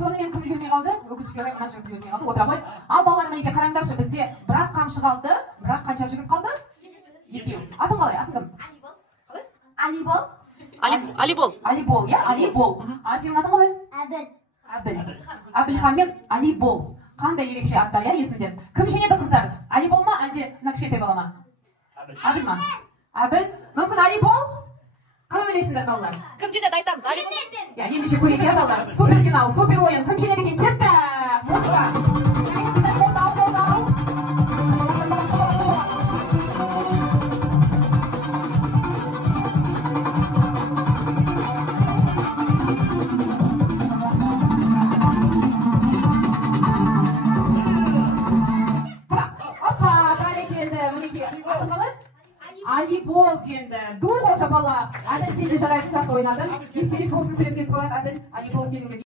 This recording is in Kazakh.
Сонымен кім үлгермей қалды? Өкінішке орай қанша үлгермей қалды, отыра ғой. Ал балаларым еке қараңдаршы, бізде бірақ қамшы қалды, бірақ қанша жігіт қалды? Екеу. Атың қалай? Атың кім? Алибол. Алибол. Алибол, иә? Алибол. А сенің атың қалай? Әбіл. Әбілхан мен Алибол. Қандай ерекше аттар, иә, есімде. Кім жеңеді қыздар? Алибол ма, әлде мына кішкентай бала ма? Әбіл ма? Әбіл? Мүмкін Алибол? Қалай ойлайсыңдар балалар? Кім жеңеді айтамыз? Алибол. Я ендеше көрейік, иә балалар. Супер финал, супер ойын. Кім жеңеді екен? Кетті! Алибол жеңді. Ду қоша бала. Әділ сенде жарайды жақсы ойнадың. Естелік болсын сөйлемге солай Әділ. Алибол келіңдер.